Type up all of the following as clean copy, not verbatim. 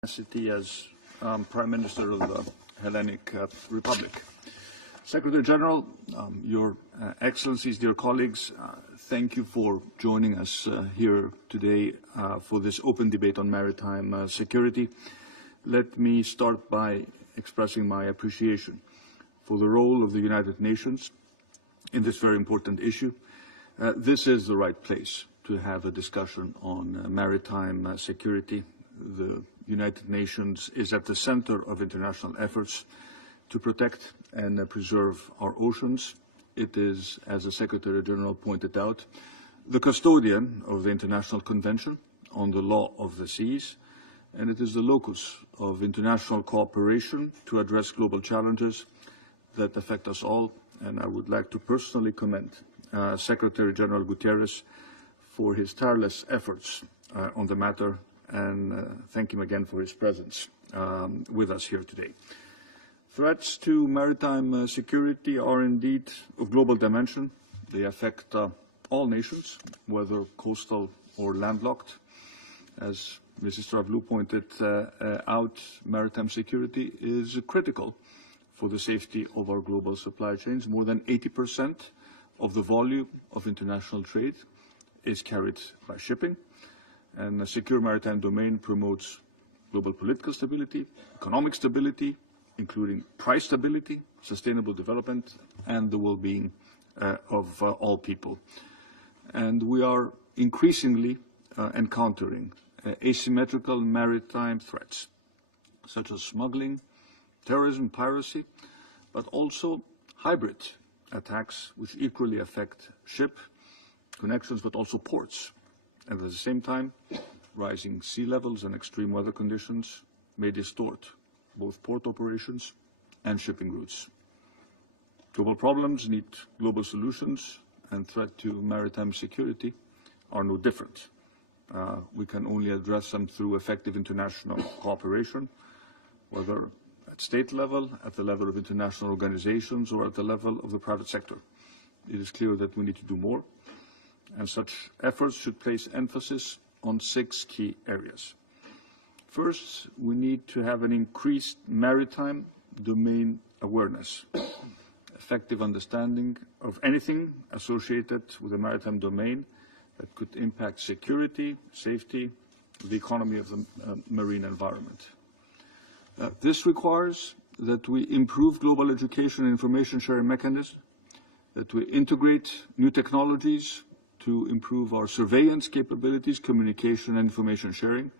capacity as Prime Minister of the Hellenic Republic. Secretary General, Your Excellencies, dear colleagues, thank you for joining us here today for this open debate on maritime security. Let me start by expressing my appreciation for the role of the United Nations in this very important issue. This is the right place to have a discussion on maritime security. The United Nations is at the center of international efforts to protect and preserve our oceans. It is, as the Secretary General pointed out, the custodian of the International Convention on the Law of the Seas, and it is the locus of international cooperation to address global challenges that affect us all. And I would like to personally commend Secretary General Guterres for his tireless efforts on the matter, and thank him again for his presence with us here today. Threats to maritime security are indeed of global dimension. They affect all nations, whether coastal or landlocked. As Mrs. Stravlou pointed out, maritime security is critical for the safety of our global supply chains. More than 80% of the volume of international trade is carried by shipping, and a secure maritime domain promotes global political stability, economic stability, including price stability, sustainable development, and the well-being of all people. And we are increasingly encountering asymmetrical maritime threats, such as smuggling, terrorism, piracy, but also hybrid attacks, which equally affect ship connections, but also ports. And at the same time, rising sea levels and extreme weather conditions may distort both port operations and shipping routes. Global problems need global solutions, and threat to maritime security are no different. We can only address them through effective international cooperation, whether at state level, at the level of international organizations, or at the level of the private sector. It is clear that we need to do more, and such efforts should place emphasis on 6 key areas. First, we need to have an increased maritime domain awareness, effective understanding of anything associated with the maritime domain that could impact security, safety, the economy of the marine environment. This requires that we improve global education and information sharing mechanisms, that we integrate new technologies to improve our surveillance capabilities, communication and information sharing,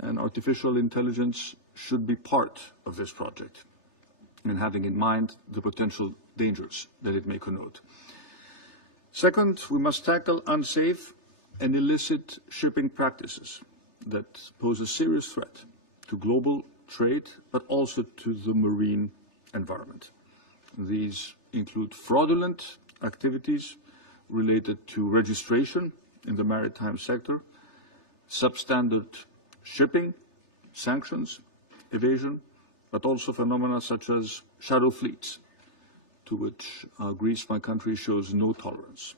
and artificial intelligence should be part of this project, and having in mind the potential dangers that it may connote. Second, we must tackle unsafe and illicit shipping practices that pose a serious threat to global trade, but also to the marine environment. These include fraudulent activities related to registration in the maritime sector, substandard shipping, sanctions, evasion, but also phenomena such as shadow fleets, to which Greece, my country, shows no tolerance.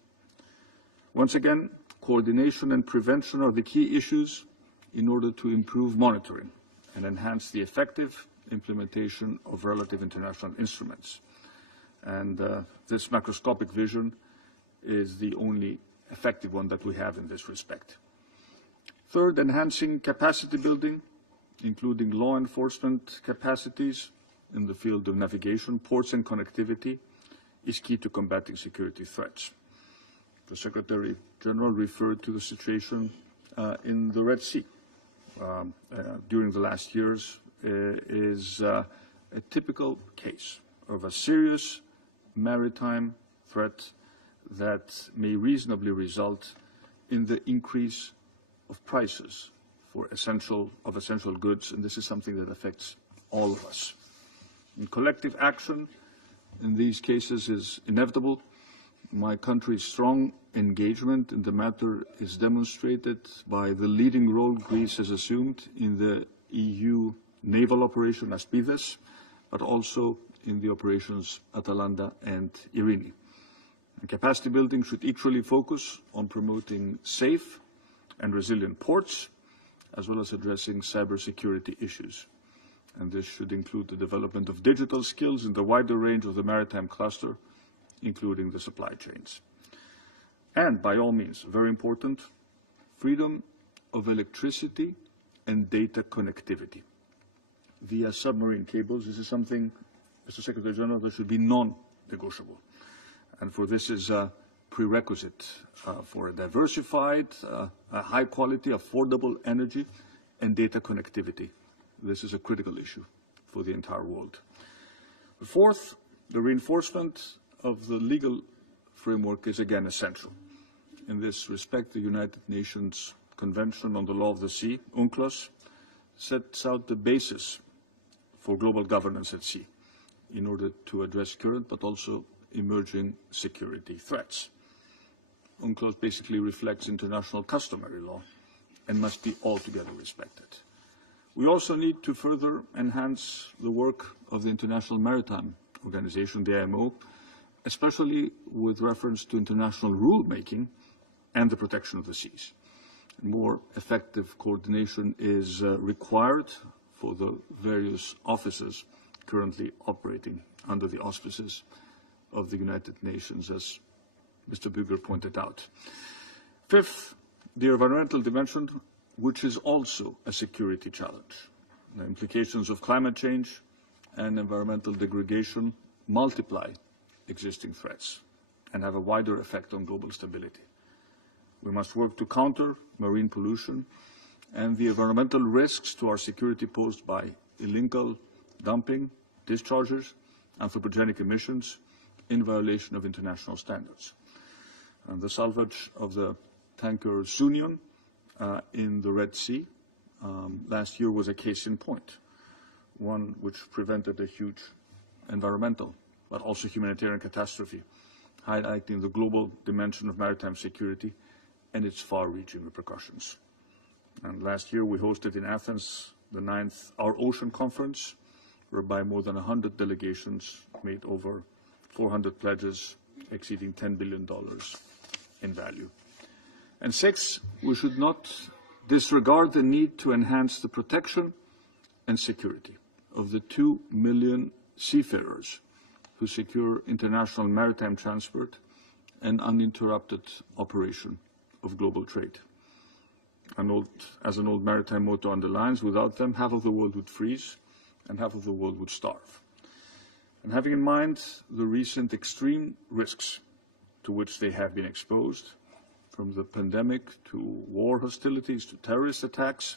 Once again, coordination and prevention are the key issues in order to improve monitoring and enhance the effective implementation of relative international instruments. And this macroscopic vision is the only effective one that we have in this respect. Third, enhancing capacity building, including law enforcement capacities in the field of navigation, ports and connectivity, is key to combating security threats. The Secretary General referred to the situation in the Red Sea during the last years is a typical case of a serious maritime threat that may reasonably result in the increase of prices for essential goods, and this is something that affects all of us. And collective action in these cases is inevitable. My country's strong engagement in the matter is demonstrated by the leading role Greece has assumed in the EU naval operation Aspides, but also in the operations Atalanta and Irini. And capacity building should equally focus on promoting safe and resilient ports as well as addressing cybersecurity issues. And this should include the development of digital skills in the wider range of the maritime cluster, including the supply chains. And by all means, very important, freedom of electricity and data connectivity via submarine cables. This is something, Mr. Secretary General, that should be non-negotiable. And for this is a prerequisite for a diversified, high quality, affordable energy and data connectivity. This is a critical issue for the entire world. Fourth, the reinforcement of the legal framework is again essential. In this respect, the United Nations Convention on the Law of the Sea, UNCLOS, sets out the basis for global governance at sea in order to address current but also emerging security threats. UNCLOS basically reflects international customary law and must be altogether respected. We also need to further enhance the work of the International Maritime Organization, the IMO, especially with reference to international rule-making and the protection of the seas. More effective coordination is required for the various offices currently operating under the auspices of the United Nations, as Mr. Büger pointed out. Fifth, the environmental dimension, which is also a security challenge. The implications of climate change and environmental degradation multiply existing threats and have a wider effect on global stability. We must work to counter marine pollution and the environmental risks to our security posed by illegal dumping, discharges, anthropogenic emissions in violation of international standards. And the salvage of the tanker Sunion in the Red Sea last year was a case in point, one which prevented a huge environmental but also humanitarian catastrophe, highlighting the global dimension of maritime security and its far-reaching repercussions. And last year we hosted in Athens the 9th Our Ocean Conference, whereby more than 100 delegations made over 400 pledges exceeding $10 billion in value. And sixth, we should not disregard the need to enhance the protection and security of the 2 million seafarers who secure international maritime transport and uninterrupted operation of global trade. As an old maritime motto underlines, without them, half of the world would freeze and half of the world would starve. And having in mind the recent extreme risks to which they have been exposed, from the pandemic to war hostilities to terrorist attacks,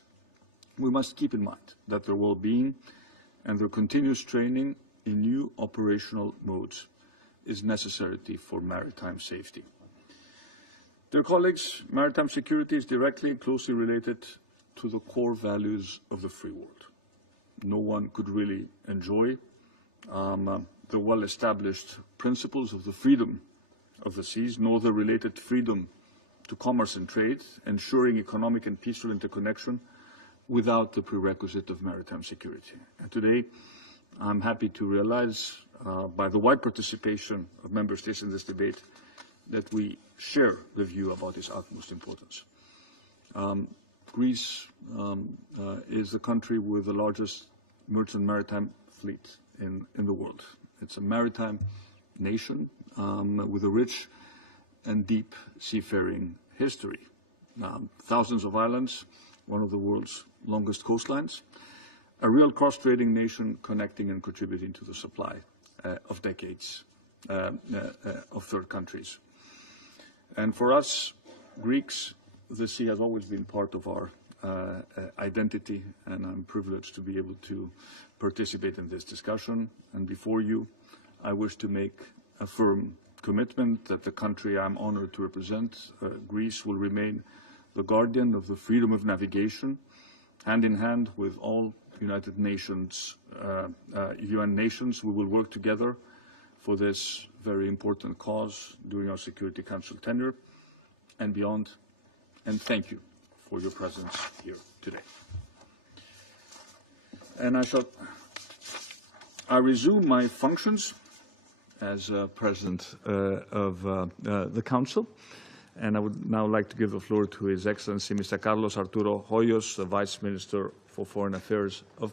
we must keep in mind that their well-being and their continuous training in new operational modes is necessary for maritime safety. Dear colleagues, maritime security is directly and closely related to the core values of the free world. No one could really enjoy the well-established principles of the freedom of the seas, nor the related freedom to commerce and trade, ensuring economic and peaceful interconnection without the prerequisite of maritime security. And today, I'm happy to realize, by the wide participation of member states in this debate, that we share the view about its utmost importance. Greece is the country with the largest merchant maritime fleet in the world. It's a maritime nation with a rich and deep seafaring history. Thousands of islands, one of the world's longest coastlines, a real cross-trading nation connecting and contributing to the supply of decades of third countries. And for us, Greeks, the sea has always been part of our identity, and I'm privileged to be able to participate in this discussion. And before you, I wish to make a firm commitment that the country I'm honored to represent, Greece, will remain the guardian of the freedom of navigation, hand in hand with all United Nations, UN nations. We will work together for this very important cause during our Security Council tenure and beyond. And thank you for your presence here today. And I resume my functions as President of the Council. And I would now like to give the floor to His Excellency Mr. Carlos Arturo Hoyos, the Vice Minister for Foreign Affairs of